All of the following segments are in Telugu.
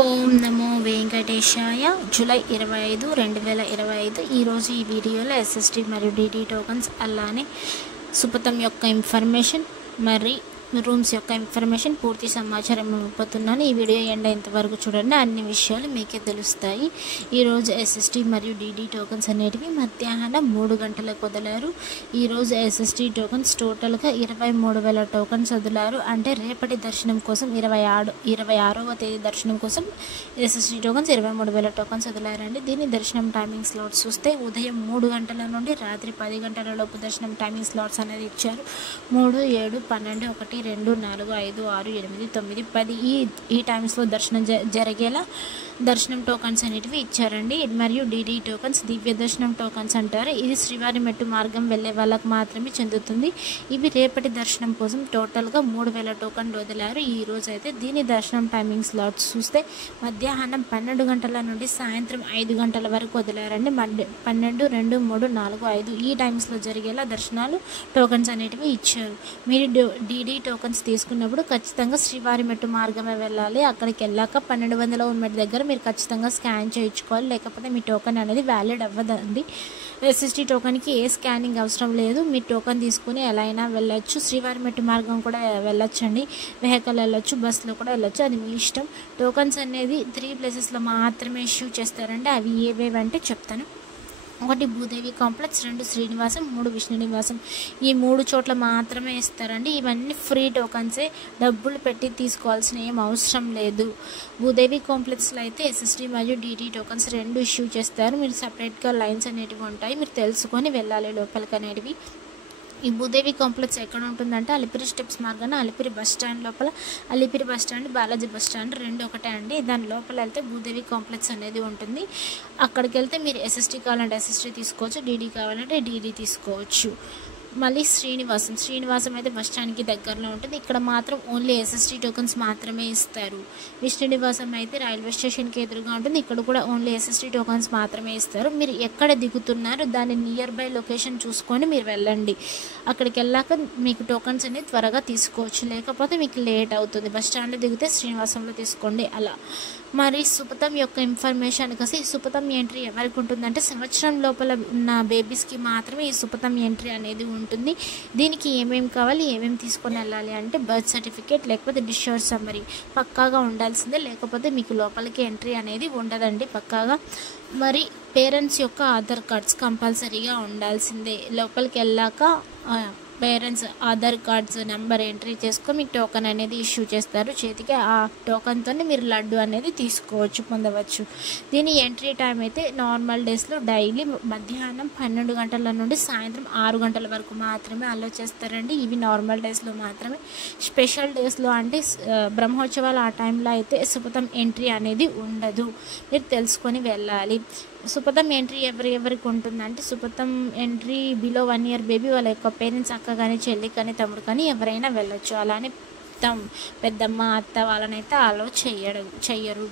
ఓం నమో వెంకటేశాయ. జూలై 25, 2025 ఈరోజు ఈ వీడియోలో ఎస్ఎస్టీ మరియు డిడి టోకన్స్ అలానే సుపథం యొక్క ఇన్ఫర్మేషన్ మరి రూమ్స్ యొక్క ఇన్ఫర్మేషన్ పూర్తి సమాచారం ఇవ్వబోతున్నాను. ఈ వీడియో ఎండ్ అయ్యేంతవరకు చూడండి, అన్ని విషయాలు మీకే తెలుస్తాయి. ఈరోజు ఎస్ఎస్టీ మరియు డిడి టోకన్స్ అనేటివి మధ్యాహ్నం 3 గంటలకు వదిలారు. ఈరోజు ఎస్ఎస్టీ టోకన్స్ టోటల్గా 23,000 టోకన్స్ వదిలారు. అంటే రేపటి దర్శనం కోసం 26వ తేదీ దర్శనం కోసం ఎస్ఎస్టీ టోకన్స్ 23,000 టోకన్స్ వదిలారండి. దీని దర్శనం టైమింగ్ స్లాట్స్ చూస్తే ఉదయం 3 గంటల నుండి రాత్రి 10 గంటల లోపు దర్శనం టైమింగ్ స్లాట్స్ అనేది ఇచ్చారు. 3, 7, 12, 1, 2, 4, 5, 6, 8, 9, 10 ఈ టైమ్స్లో దర్శనం జరిగేలా దర్శనం టోకన్స్ అనేటివి ఇచ్చారండి. మరియు డిడి టోకన్స్ దివ్య దర్శనం టోకన్స్ అంటారు. ఇది శ్రీవారి మెట్టు మార్గం వెళ్ళే వాళ్ళకు మాత్రమే చెందుతుంది. ఇవి రేపటి దర్శనం కోసం టోటల్గా 3,000 టోకన్లు వదిలారు. ఈ రోజు అయితే దీని దర్శనం టైమింగ్ స్లాట్స్ చూస్తే మధ్యాహ్నం 12 గంటల నుండి సాయంత్రం 5 గంటల వరకు వదిలారండి. 12, 2, 3, 4, 5 ఈ టైమ్స్లో జరిగేలా దర్శనాలు టోకన్స్ అనేటివి ఇచ్చారు. మీరు డిడి టోకన్స్ తీసుకున్నప్పుడు ఖచ్చితంగా శ్రీవారి మెట్టు మార్గమే వెళ్ళాలి. అక్కడికి వెళ్ళాక 1200 మెట్టు దగ్గర మీరు ఖచ్చితంగా స్కాన్ చేయించుకోవాలి, లేకపోతే మీ టోకన్ అనేది వ్యాలిడ్ అవ్వదండి. ఎస్ఎస్టీ టోకన్కి ఏ స్కానింగ్ అవసరం లేదు. మీ టోకన్ తీసుకుని ఎలా అయినా వెళ్ళొచ్చు. శ్రీవారి మెట్టు మార్గం కూడా వెళ్ళొచ్చండి, వెహికల్ వెళ్ళొచ్చు, బస్సులో కూడా వెళ్ళొచ్చు, అది మీ ఇష్టం. టోకన్స్ అనేది 3 ప్లేసెస్లో మాత్రమే ఇష్యూ చేస్తారండి. అవి ఏవేవి అంటే చెప్తాను. 1 భూదేవి కాంప్లెక్స్, 2 శ్రీనివాసం, 3 విష్ణు నివాసం. ఈ 3 చోట్ల మాత్రమే ఇస్తారండి. ఇవన్నీ ఫ్రీ టోకన్సే, డబ్బులు పెట్టి తీసుకోవాల్సిన ఏం అవసరం లేదు. భూదేవి కాంప్లెక్స్లో అయితే ఎస్ఎస్టీ మరియు డిడి టోకన్స్ 2 ఇష్యూ చేస్తారు. మీరు సపరేట్గా లైన్స్ అనేటివి ఉంటాయి, మీరు తెలుసుకొని వెళ్ళాలి లోపలికి అనేటివి. ఈ భూదేవి కాంప్లెక్స్ ఎక్కడ ఉంటుందంటే అలిపిరి స్టెప్స్ మార్గాన అలిపిరి బస్ స్టాండ్ లోపల, Alipiri bus stand, Balaji bus stand 2 ఒకటే అండి. దాని లోపల వెళ్తే భూదేవి కాంప్లెక్స్ అనేది ఉంటుంది. అక్కడికి వెళ్తే మీరు ఎస్ఎస్టీ కావాలంటే ఎస్ఎస్టీ తీసుకోవచ్చు, డిడి కావాలంటే డిడి తీసుకోవచ్చు. మళ్ళీ శ్రీనివాసం అయితే బస్ స్టాండ్కి దగ్గరలో ఉంటుంది. ఇక్కడ మాత్రం ఓన్లీ ఎస్ఎస్టీ టోకన్స్ మాత్రమే ఇస్తారు. విష్ణు నివాసం అయితే రైల్వే స్టేషన్కి ఎదురుగా ఉంటుంది. ఇక్కడ కూడా ఓన్లీ ఎస్ఎస్టీ టోకన్స్ మాత్రమే ఇస్తారు. మీరు ఎక్కడ దిగుతున్నారో దాని నియర్ బై లొకేషన్ చూసుకొని మీరు వెళ్ళండి. అక్కడికి వెళ్ళాక మీకు టోకన్స్ అనేది త్వరగా తీసుకోవచ్చు, లేకపోతే మీకు లేట్ అవుతుంది. బస్ స్టాండ్లో దిగితే శ్రీనివాసంలో తీసుకోండి అలా. మరి సుపథం యొక్క ఇన్ఫర్మేషన్ kasi సుపథం ఎంట్రీ ఎవరికి ఉంటుందంటే సంవత్సరం లోపల ఉన్న బేబీస్కి మాత్రమే ఈ సుపథం ఎంట్రీ అనేది ఉంటుంది. దీనికి ఏమేమి కావాలి, ఏమేమి తీసుకొని వెళ్ళాలి అంటే బర్త్ సర్టిఫికేట్ లేకపోతే డిశ్చార్జ్ సమ్మరీ పక్కాగా ఉండాల్సిందే, లేకపోతే మీకు లోపలికి ఎంట్రీ అనేది ఉండదండి పక్కాగా. మరి పేరెంట్స్ యొక్క ఆధార్ కార్డ్స్ కంపల్సరీగా ఉండాల్సిందే. లోపలికి వెళ్ళాక parents Aadhaar cards number entry చేసుకొని మీకు టోకన్ అనేది ఇష్యూ చేస్తారు చేతికి. ఆ టోకన్తో మీరు లడ్డు అనేది పొందవచ్చు. దీని ఎంట్రీ టైం అయితే నార్మల్ డేస్లో డైలీ మధ్యాహ్నం 12 గంటల నుండి సాయంత్రం 6 గంటల వరకు మాత్రమే అలో చేస్తారండి. ఇవి నార్మల్ డేస్లో మాత్రమే. స్పెషల్ డేస్లో అంటే బ్రహ్మోత్సవాలు ఆ టైంలో అయితే సుపథం ఎంట్రీ అనేది ఉండదు, మీరు తెలుసుకొని వెళ్ళాలి. సుపథం ఎంట్రీ ఎవరికి ఉంటుందంటే Supatham entry below 1 year baby వాళ్ళ యొక్క పేరెంట్స్, అక్క కానీ చెల్లి కానీ తమ్ముడు కానీ ఎవరైనా వెళ్ళొచ్చు. అలానే పెద్దమ్మ అత్త వాళ్ళనైతే అలో చెయ్యరు.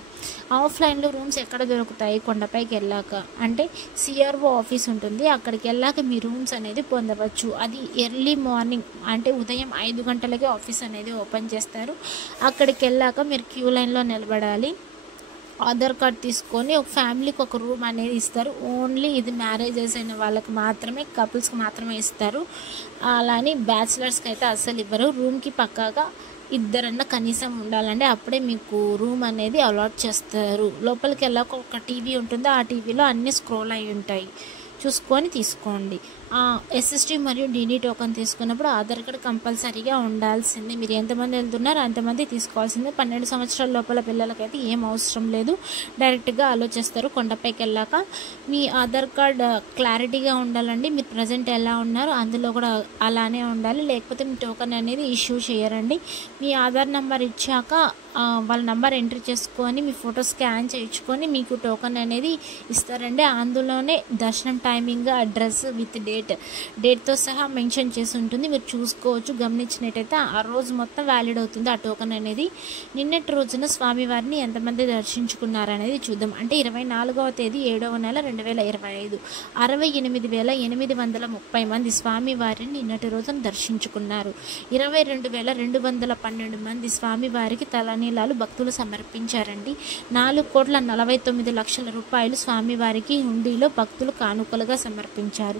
ఆఫ్లైన్లో రూమ్స్ ఎక్కడ దొరుకుతాయి? కొండపైకి వెళ్ళాక అంటే సిఆర్ఓ ఆఫీస్ ఉంటుంది, అక్కడికి వెళ్ళాక మీ రూమ్స్ అనేది పొందవచ్చు. అది ఎర్లీ మార్నింగ్ అంటే ఉదయం 5 గంటలకే ఆఫీస్ అనేది ఓపెన్ చేస్తారు. అక్కడికి వెళ్ళాక మీరు క్యూ లైన్లో నిలబడాలి. ఆధార్ కార్డ్ తీసుకొని ఒక ఫ్యామిలీకి ఒక రూమ్ అనేది ఇస్తారు. ఓన్లీ ఇది మ్యారేజెస్ అయిన వాళ్ళకి మాత్రమే, కపుల్స్కి మాత్రమే ఇస్తారు. అలానే బ్యాచిలర్స్కి అయితే అస్సలు ఇవ్వరు. రూమ్కి పక్కాగా 2 కనీసం ఉండాలండి, అప్పుడే మీకు రూమ్ అనేది అలాట్ చేస్తారు. లోపలికి వెళ్ళాక ఒక టీవీ ఉంటుంది, ఆ టీవీలో అన్నీ స్క్రోల్ అయి ఉంటాయి, చూసుకొని తీసుకోండి. ఎస్ఎస్టీ మరియు డిడి టోకన్ తీసుకున్నప్పుడు ఆధార్ కార్డ్ కంపల్సరీగా ఉండాల్సిందే. మీరు ఎంతమంది వెళ్తున్నారో అంతమంది తీసుకోవాల్సిందే. 12 సంవత్సరాల లోపల పిల్లలకైతే ఏం అవసరం లేదు, డైరెక్ట్గా ఆలోచిస్తారు. కొండపైకి వెళ్ళాక మీ ఆధార్ కార్డ్ క్లారిటీగా ఉండాలండి. మీరు ప్రజెంట్ ఎలా ఉన్నారో అందులో కూడా అలానే ఉండాలి, లేకపోతే మీ టోకన్ అనేది ఇష్యూ చేయరండి. మీ ఆధార్ నెంబర్ ఇచ్చాక వాళ్ళ నెంబర్ ఎంట్రీ చేసుకొని మీ ఫోటో స్కాన్ చేయించుకొని మీకు టోకన్ అనేది ఇస్తారండి. అందులోనే దర్శనం టైమింగ్, అడ్రస్ విత్ డేట్తో సహా మెన్షన్ చేసి ఉంటుంది. మీరు చూసుకోవచ్చు. గమనించినట్టయితే ఆ రోజు మొత్తం వ్యాలిడ్ అవుతుంది ఆ టోకెన్ అనేది. నిన్నటి రోజున స్వామివారిని ఎంతమంది దర్శించుకున్నారనేది చూద్దాం. అంటే 24వ తేదీ 7వ నెల 2025 68,830 మంది స్వామివారిని నిన్నటి రోజున దర్శించుకున్నారు. 22,212 మంది స్వామివారికి తలనీలాలు భక్తులు సమర్పించారండి. 4,49,00,000 రూపాయలు స్వామివారికి హుండీలో భక్తులు కానుకలుగా సమర్పించారు.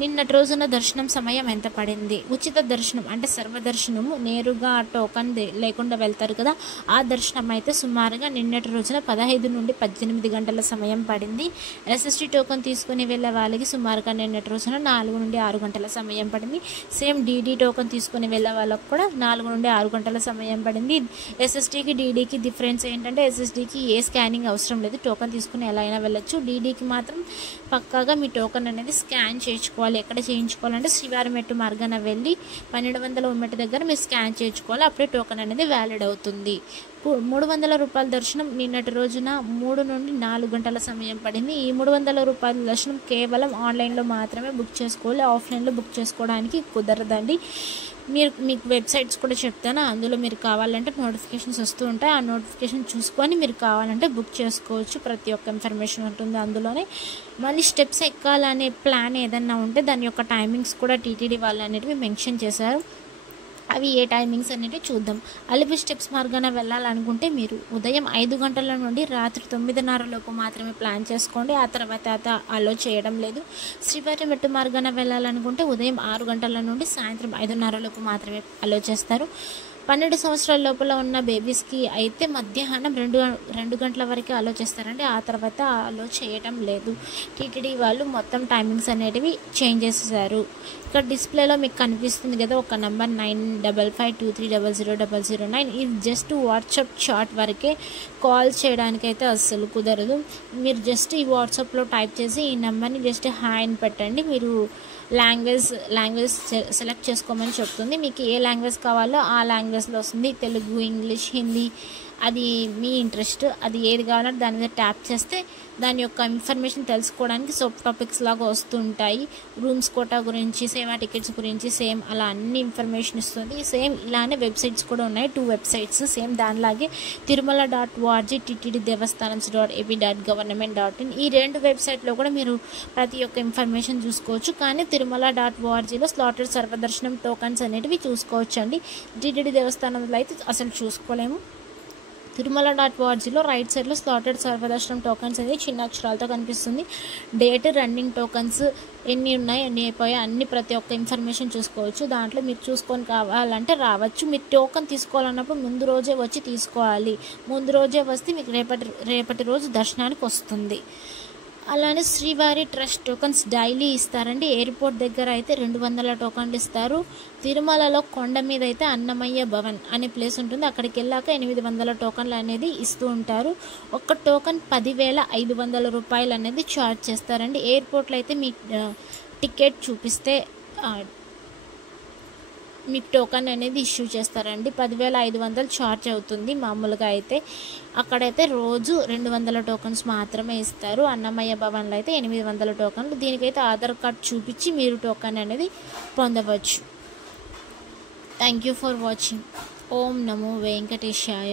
నిన్నటి రోజున దర్శనం సమయం ఎంత పడింది? ఉచిత దర్శనం అంటే సర్వదర్శనము, నేరుగా టోకన్ లేకుండా వెళ్తారు కదా, ఆ దర్శనం అయితే సుమారుగా నిన్నటి రోజున 15 నుండి 18 గంటల సమయం పడింది. ఎస్ఎస్టీ టోకన్ తీసుకుని వెళ్ళే వాళ్ళకి సుమారుగా నిన్నటి రోజున 4 నుండి 6 గంటల సమయం పడింది. సేమ్ డీడీ టోకన్ తీసుకుని వెళ్ళే వాళ్ళకు కూడా 4 నుండి 6 గంటల సమయం పడింది. ఎస్ఎస్టీకి డీడీకి డిఫరెన్స్ ఏంటంటే ఎస్ఎస్టీకి ఏ స్కానింగ్ అవసరం లేదు, టోకన్ తీసుకుని ఎలా అయినా వెళ్ళొచ్చు. డీడీకి మాత్రం పక్కాగా మీ టోకన్ అనేది స్కాన్ చేయించుకోవాలి. ఎక్కడ చేయించుకోవాలంటే శ్రీవారిమెట్టు మార్గాన వెళ్ళి 1200 మెట్టు దగ్గర మీరు స్కాన్ చేయించుకోవాలి. అప్పుడే టోకన్ అనేది వ్యాలిడ్ అవుతుంది. 300 రూపాయల దర్శనం నిన్నటి రోజున 3 నుండి 4 గంటల సమయం పడింది. ఈ 300 రూపాయల దర్శనం కేవలం ఆన్లైన్లో మాత్రమే బుక్ చేసుకోవాలి, ఆఫ్లైన్లో బుక్ చేసుకోవడానికి కుదరదండి. మీకు వెబ్సైట్స్ కూడా చెప్తాను, అందులో మీరు కావాలంటే నోటిఫికేషన్స్ వస్తూ ఉంటాయి. ఆ నోటిఫికేషన్ చూసుకొని మీరు కావాలంటే బుక్ చేసుకోవచ్చు. ప్రతి ఒక్క ఇన్ఫర్మేషన్ ఉంటుంది అందులోనే. మళ్ళీ స్టెప్స్ ఎక్కాలనే ప్లాన్ ఏదన్నా ఉంటే దాని యొక్క టైమింగ్స్ కూడా టీటీడీ వాళ్ళు అనేటివి మెన్షన్ చేశారు. అవి ఏ టైమింగ్స్ అనేవి చూద్దాం. అలిపి స్టెప్స్ మార్గాన వెళ్ళాలనుకుంటే మీరు ఉదయం 5 గంటల నుండి రాత్రి 9:30 లోపు మాత్రమే ప్లాన్ చేసుకోండి. ఆ తర్వాత అలో చేయడం లేదు. శ్రీవారిమెట్టు మార్గాన వెళ్ళాలనుకుంటే ఉదయం 6 గంటల నుండి సాయంత్రం 5:30 లోపు మాత్రమే అలో చేస్తారు. 12 సంవత్సరాల లోపల ఉన్న బేబీస్కి అయితే మధ్యాహ్నం 2 గంటల వరకు అలో చేస్తారండి. ఆ తర్వాత అలో చేయడం లేదు. టీటీడీ వాళ్ళు మొత్తం టైమింగ్స్ అనేటివి చేంజ్ చేసేసారు. ఇక్కడ డిస్ప్లేలో మీకు కనిపిస్తుంది కదా ఒక నెంబర్ 9552300009. ఇది జస్ట్ వాట్సాప్ చాట్ వరకే, కాల్ చేయడానికైతే అస్సలు కుదరదు. మీరు జస్ట్ ఈ వాట్సాప్లో టైప్ చేసి ఈ నెంబర్ని జస్ట్ హాయ్ అని పెట్టండి. మీరు లాంగ్వేజ్ సెలెక్ట్ చేసుకోమని చెప్తుంది. మీకు ఏ లాంగ్వేజ్ కావాలో ఆ లాంగ్వేజ్లో వస్తుంది. తెలుగు, ఇంగ్లీష్, హిందీ, అది మీ ఇంట్రెస్ట్. అది ఏది కావాలంటే దాని మీద ట్యాప్ చేస్తే దాని యొక్క ఇన్ఫర్మేషన్ తెలుసుకోవడానికి సబ్ టాపిక్స్ లాగా వస్తుంటాయి. రూమ్స్ కోటా గురించి, సేవా టికెట్స్ గురించి సేమ్ అలా అన్ని ఇన్ఫర్మేషన్ ఇస్తుంది. సేమ్ ఇలానే వెబ్సైట్స్ కూడా ఉన్నాయి, 2 వెబ్సైట్స్ సేమ్ దానిలాగే. tirumala.org, ttddevastanams.ap.government.in. ఈ 2 వెబ్సైట్లో కూడా మీరు ప్రతి ఒక్క ఇన్ఫర్మేషన్ చూసుకోవచ్చు. కానీ tirumala.orgలో స్లాటెడ్ సర్వదర్శనం టోకన్స్ అనేటివి చూసుకోవచ్చు అండి. టీటీడీ దేవస్థానంలో అయితే అసలు చూసుకోలేము. tirumala.orgలో రైట్ సైడ్లో స్లాటెడ్ సర్వదర్శనం టోకన్స్ అనేది చిన్న అక్షరాలతో కనిపిస్తుంది. డేట్, రన్నింగ్ టోకన్స్ ఎన్ని ఉన్నాయి, ఎన్ని అయిపోయాయి, అన్ని ప్రతి ఒక్క ఇన్ఫర్మేషన్ చూసుకోవచ్చు. దాంట్లో మీరు చూసుకొని కావాలంటే రావచ్చు. మీరు టోకన్ తీసుకోవాలన్నప్పుడు ముందు రోజే వచ్చి తీసుకోవాలి. ముందు రోజే వస్తే మీకు రేపటి రోజు దర్శనానికి వస్తుంది. అలానే శ్రీవారి ట్రస్ట్ టోకన్స్ డైలీ ఇస్తారండి. ఎయిర్పోర్ట్ దగ్గర అయితే 200 టోకన్లు ఇస్తారు. తిరుమలలో కొండ మీద అయితే అన్నమయ్య భవన్ అనే ప్లేస్ ఉంటుంది. అక్కడికి వెళ్ళాక 800 టోకన్లు అనేది ఇస్తూ ఉంటారు. ఒక్క టోకన్ 10,500 రూపాయలు అనేది ఛార్జ్ చేస్తారండి. ఎయిర్పోర్ట్లో అయితే మీ టికెట్ చూపిస్తే మీకు టోకన్ అనేది ఇష్యూ చేస్తారండి. 10,500 ఛార్జ్ అవుతుంది మామూలుగా అయితే. అక్కడైతే రోజు 200 టోకన్స్ మాత్రమే ఇస్తారు. అన్నమయ్య భవన్లో అయితే 800 టోకన్లు. దీనికైతే ఆధార్ కార్డ్ చూపించి మీరు టోకన్ అనేది పొందవచ్చు. Thank you for watching. ఓం నమో వెంకటేశాయ.